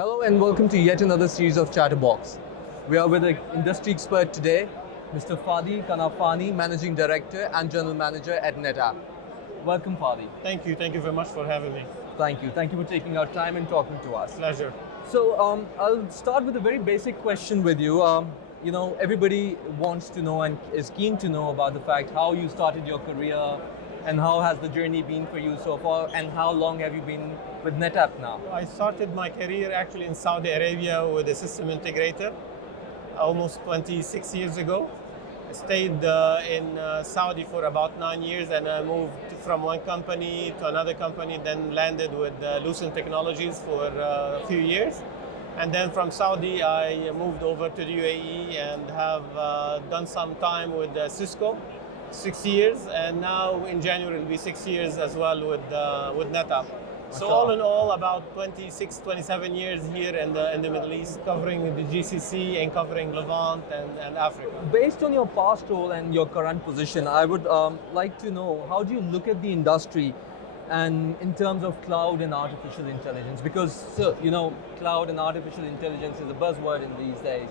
Hello and welcome to yet another series of Chatterbox. We are with an industry expert today, Mr. Fadi Kanafani, Managing Director and General Manager at NetApp. Welcome, Fadi. Thank you very much for having me. Thank you for taking our time and talking to us. Pleasure. So I'll start with a very basic question with you. Everybody wants to know and is keen to know about the fact how you started your career and how has the journey been for you so far and how long have you been with NetApp now? I started my career actually in Saudi Arabia with a system integrator almost 26 years ago. I stayed in Saudi for about 9 years and I moved from one company to another company, then landed with Lucent Technologies for a few years. And then from Saudi, I moved over to the UAE and have done some time with Cisco, 6 years, and now in January it'll be 6 years as well with NetApp. So all in all, about 26, 27 years here in the Middle East, covering the GCC and covering Levant and Africa. Based on your past role and your current position, I would like to know, how do you look at the industry and in terms of cloud and artificial intelligence? Because, cloud and artificial intelligence is a buzzword in these days.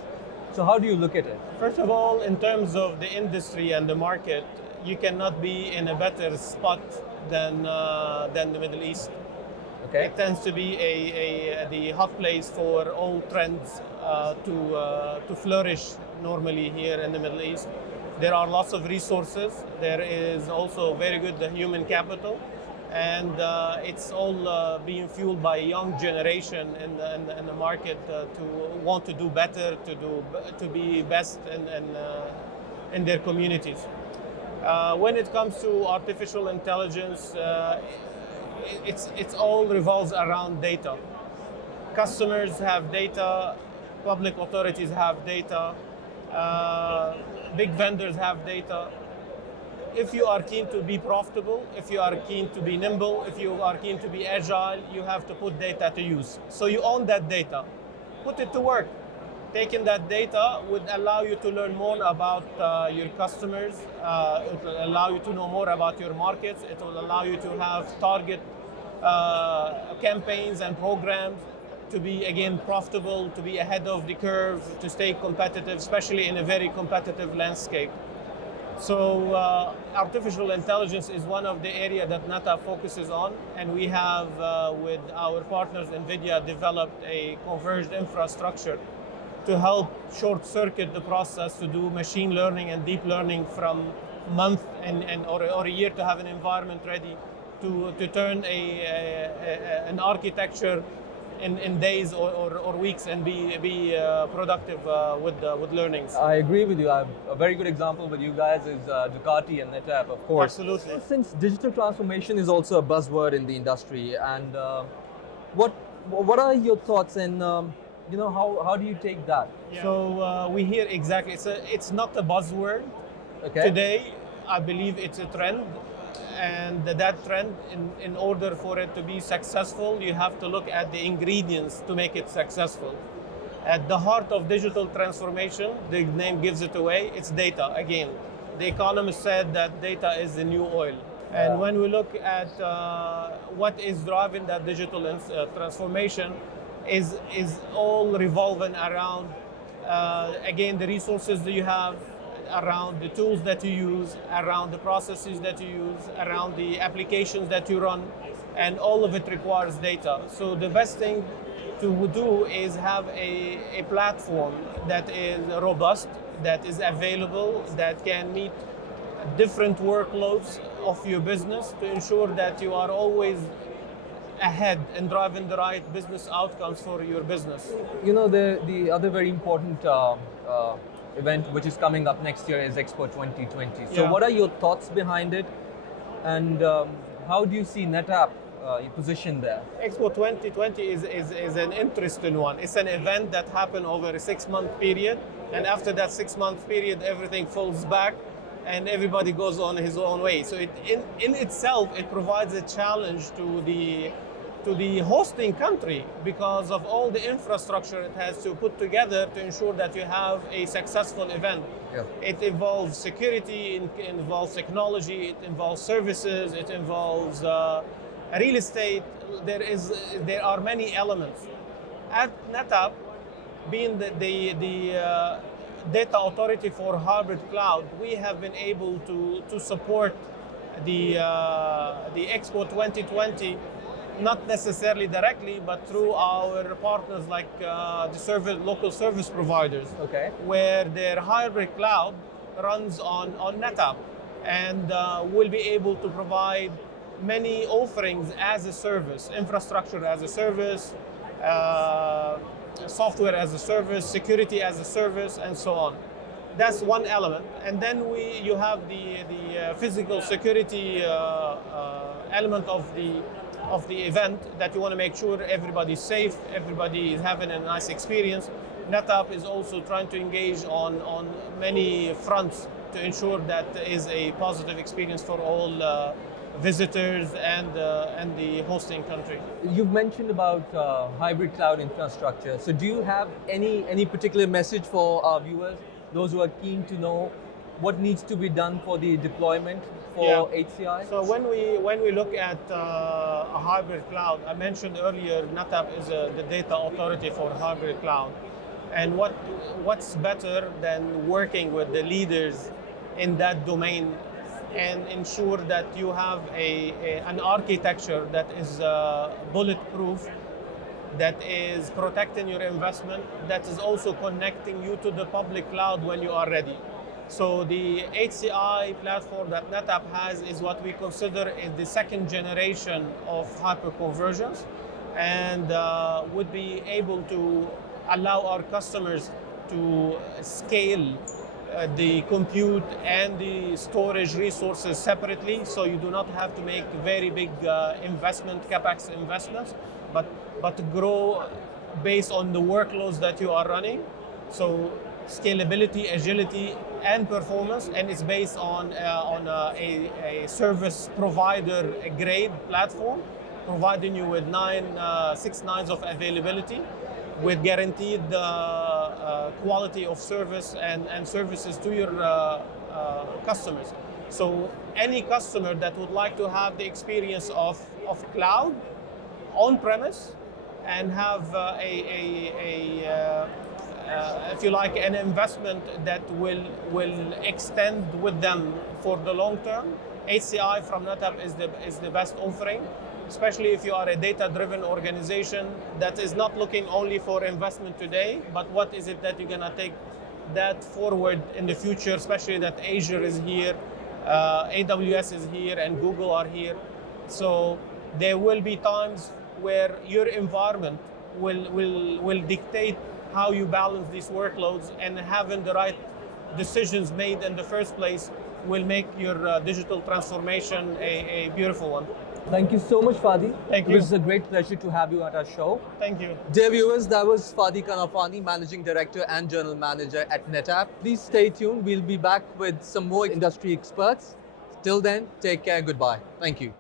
So how do you look at it? First of all, in terms of the industry and the market, you cannot be in a better spot than the Middle East. Okay. It tends to be the hot place for all trends to flourish normally here in the Middle East. There are lots of resources. There is also very good human capital, and it's all being fueled by a young generation in the market to want to do better, to be best in their communities. When it comes to artificial intelligence, it's all revolves around data. Customers have data, public authorities have data, big vendors have data. If you are keen to be profitable, if you are keen to be nimble, if you are keen to be agile, you have to put data to use. So you own that data, put it to work. Taking that data would allow you to learn more about your customers. It will allow you to know more about your markets. It will allow you to have target campaigns and programs to be, again, profitable, to be ahead of the curve, to stay competitive, especially in a very competitive landscape. So artificial intelligence is one of the areas that NetApp focuses on, and we have, with our partners NVIDIA, developed a converged infrastructure to help short-circuit the process to do machine learning and deep learning from month or a year to have an environment ready to turn an architecture in days or weeks and be productive with learnings. I agree with you. A very good example with you guys is Ducati and NetApp, of course. Absolutely. Since digital transformation is also a buzzword in the industry, and what are your thoughts and how do you take that? Yeah. So we hear exactly. It's not a buzzword. Okay. Today, I believe it's a trend. And that trend, in order for it to be successful, you have to look at the ingredients to make it successful. At the heart of digital transformation, the name gives it away, it's data. Again, the economist said that data is the new oil. And Yeah. when we look at what is driving that digital transformation, is all revolving around, again, the resources that you have, around the tools that you use, around the processes that you use, around the applications that you run, and all of it requires data. So the best thing to do is have a platform that is robust, that is available, that can meet different workloads of your business to ensure that you are always ahead and driving the right business outcomes for your business. The other very important event which is coming up next year is Expo 2020. So Yeah. what are your thoughts behind it, and how do you see NetApp positioned there? Expo 2020 is an interesting one. It's an event that happened over a 6-month period, and after that 6-month period, everything falls back and everybody goes on his own way. So in itself, it provides a challenge to the hosting country because of all the infrastructure it has to put together to ensure that you have a successful event. Yeah. It involves security, it involves technology, it involves services, it involves real estate. There are many elements. At NetApp, being the data authority for hybrid cloud, we have been able to support the Expo 2020, not necessarily directly, but through our partners like the local service providers, Okay. where their hybrid cloud runs on NetApp, and will be able to provide many offerings as a service, infrastructure as a service, software as a service, security as a service, and so on. That's one element. And then you have the physical security element of the event, that you want to make sure everybody's safe, everybody is having a nice experience. NetApp is also trying to engage on many fronts to ensure that is a positive experience for all visitors and the hosting country. You've mentioned about hybrid cloud infrastructure. So do you have any particular message for our viewers, those who are keen to know what needs to be done for the deployment for HCI? So when we look at a hybrid cloud, I mentioned earlier NetApp is the data authority for hybrid cloud. And what's better than working with the leaders in that domain and ensure that you have an architecture that is bulletproof, that is protecting your investment, that is also connecting you to the public cloud when you are ready. So the HCI platform that NetApp has is what we consider is the second generation of hyperconvergence, and would be able to allow our customers to scale the compute and the storage resources separately, so you do not have to make very big capex investments, but to grow based on the workloads that you are running. So scalability, agility, and performance, and it's based on a service provider grade platform, providing you with 6 nines of availability, with guaranteed quality of service and services to your customers. So any customer that would like to have the experience of cloud on-premise and have if you like, an investment that will extend with them for the long term, HCI from NetApp is the best offering, especially if you are a data-driven organization that is not looking only for investment today, but what is it that you're going to take that forward in the future, especially that Azure is here, AWS is here, and Google are here. So there will be times where your environment will dictate how you balance these workloads, and having the right decisions made in the first place will make your digital transformation a beautiful one. Thank you so much, Fadi. Thank you. It was a great pleasure to have you at our show. Thank you. Dear viewers, that was Fadi Kanafani, Managing Director and General Manager at NetApp. Please stay tuned. We'll be back with some more industry experts. Till then, take care. Goodbye. Thank you.